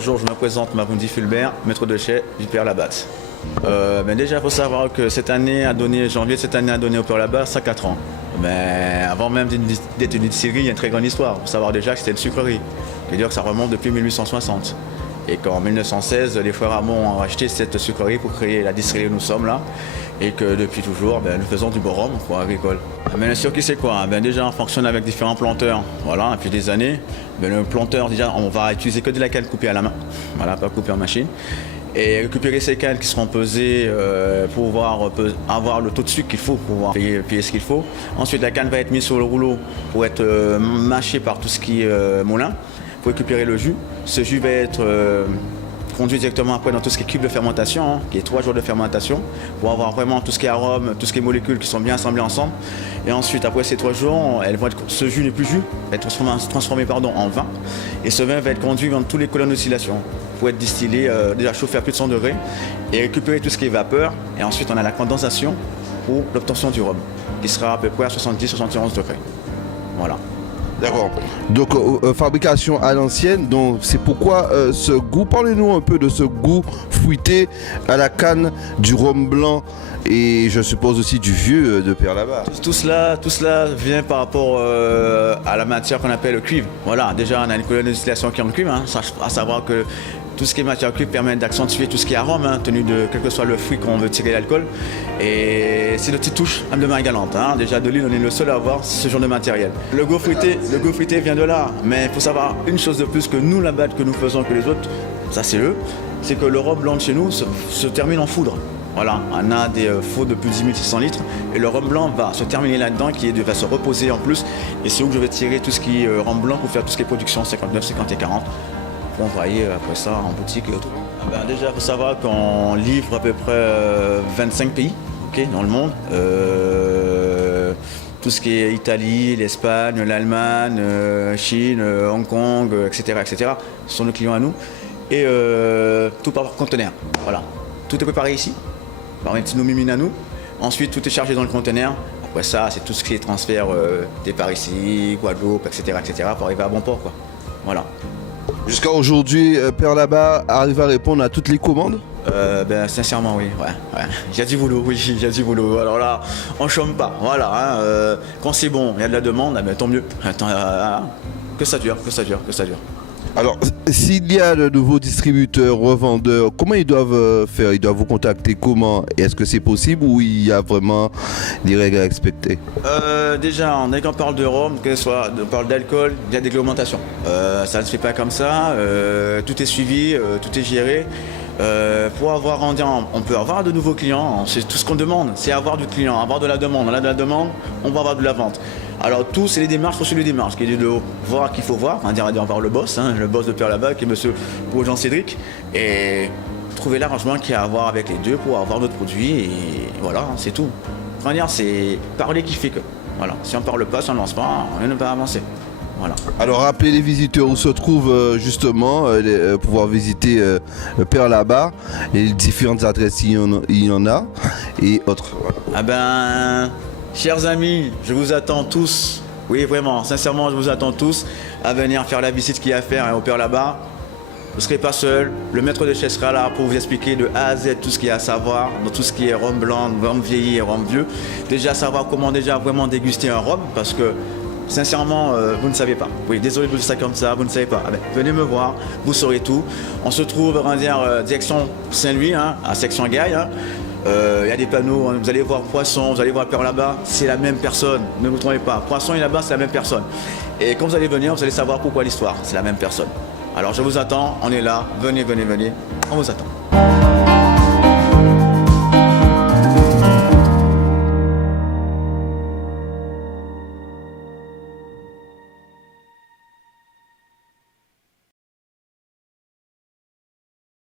bonjour, je me présente, Maroundi Fulbert, maître de chai du Père Labatte. Déjà, il faut savoir que janvier de cette année a donné au Père Labatte 104 ans. Mais avant même d'être une distillerie, il y a une très grande histoire. Il faut savoir déjà que c'était une sucrerie. C'est-à-dire que ça remonte depuis 1860. Et qu'en 1916, les frères Hamon ont acheté cette sucrerie pour créer la distillerie où nous sommes là. Et que depuis toujours, nous faisons du bon rhum agricole. La sucrerie, c'est quoi? Déjà, on fonctionne avec différents planteurs. Voilà, depuis des années. Le planteur, déjà, on va utiliser que de la canne coupée à la main. Voilà, pas coupée en machine. Et récupérer ces cannes qui seront pesées pour pouvoir avoir le taux de sucre qu'il faut pour pouvoir payer ce qu'il faut. Ensuite, la canne va être mise sur le rouleau pour être mâchée par tout ce qui est moulin, pour récupérer le jus. Ce jus va être conduit directement après dans tout ce qui est cube de fermentation, qui est 3 jours de fermentation, pour avoir vraiment tout ce qui est arôme, tout ce qui est molécules qui sont bien assemblées ensemble. Et ensuite, après ces 3 jours, ce jus n'est plus jus, va être transformé en vin. Et ce vin va être conduit dans toutes les colonnes d'oscillation pour être distillé, déjà chauffé à plus de 100 degrés et récupérer tout ce qui est vapeur. Et ensuite, on a la condensation pour l'obtention du rhum, qui sera à peu près à 70-71 degrés. Voilà. D'accord. Donc fabrication à l'ancienne, donc c'est pourquoi ce goût, parlez-nous un peu de ce goût fruité à la canne du rhum blanc et je suppose aussi du vieux de Père Labatte. Tout cela vient par rapport à la matière qu'on appelle le cuivre. Voilà, déjà on a une colonne de distillation qui est en cuivre, à savoir que tout ce qui est matière cuivre permet d'accentuer tout ce qui est arôme, tenu de quel que soit le fruit qu'on veut tirer l'alcool. Et c'est de petites touches de main galante. Déjà de l'île, on est le seul à avoir ce genre de matériel. Le goût fruité vient de là. Mais il faut savoir une chose de plus que nous, la batte que nous faisons que les autres, ça c'est eux, c'est que le rhum blanc de chez nous se termine en foudre. Voilà, on a des foudres de plus de 10 600 litres et le rhum blanc va se terminer là-dedans, va se reposer en plus. Et c'est où que je vais tirer tout ce qui est rhum blanc pour faire tout ce qui est production 59, 50 et 40. Pour envoyer après ça en boutique et autres. Déjà, il faut savoir qu'on livre à peu près 25 pays dans le monde. Tout ce qui est Italie, l'Espagne, l'Allemagne, Chine, Hong Kong, etc. Ce sont nos clients à nous. Et tout par conteneur. Voilà. Tout est préparé ici, par une petite mimine à nous. Ensuite, tout est chargé dans le conteneur. Après ça, c'est tout ce qui est transfert des par ici, Guadeloupe, etc. pour arriver à bon port. Voilà. Jusqu'à aujourd'hui, Père Labatte arrive à répondre à toutes les commandes? Sincèrement, oui. Ouais. J'ai du boulot, Alors là, on ne chôme pas. Voilà. Quand c'est bon, il y a de la demande, tant mieux. Que ça dure. Alors, s'il y a de nouveaux distributeurs, revendeurs, comment ils doivent faire? Ils doivent vous contacter comment? Est-ce que c'est possible ou il y a vraiment des règles à respecter? Déjà, dès qu'on parle de rhum, on parle d'alcool, il y a des réglementations. Ça ne se fait pas comme ça. Tout est suivi, tout est géré. Pour on peut avoir de nouveaux clients. C'est tout ce qu'on demande, c'est avoir du client, avoir de la demande. On a de la demande, on va avoir de la vente. Alors tout, c'est les démarches, sur les démarches, qui est de voir qu'il faut voir, on va voir le boss de Père Labatte, qui est monsieur Jean Cédric, et trouver l'arrangement qu'il y a à avoir avec les deux pour avoir notre produit, et voilà, c'est tout. C'est parler qui fait que. Voilà. Si on ne parle pas, si on ne lance pas, on ne va pas avancer. Voilà. Alors rappelez les visiteurs où se trouvent justement pouvoir visiter Père Labatte et les différentes adresses il y en a et autres. Chers amis, je vous attends tous, oui vraiment, sincèrement je vous attends tous à venir faire la visite qu'il y a à faire au Père Labatte. Vous ne serez pas seul, le maître de chai sera là pour vous expliquer de A à Z tout ce qu'il y a à savoir, dans tout ce qui est rhum blanc, rhum vieilli et rhum vieux. Déjà savoir comment vraiment déguster un rhum, parce que sincèrement, vous ne savez pas. Oui, désolé de vous dire ça comme ça, vous ne savez pas. Venez me voir, vous saurez tout. On se trouve, direction Saint-Louis, à section Gaille. Il y a des panneaux, vous allez voir Poisson, vous allez voir Père Labatte, c'est la même personne, ne vous trompez pas. Poisson et là-bas, c'est la même personne. Et quand vous allez venir, vous allez savoir pourquoi l'histoire, c'est la même personne. Alors je vous attends, on est là, venez, on vous attend.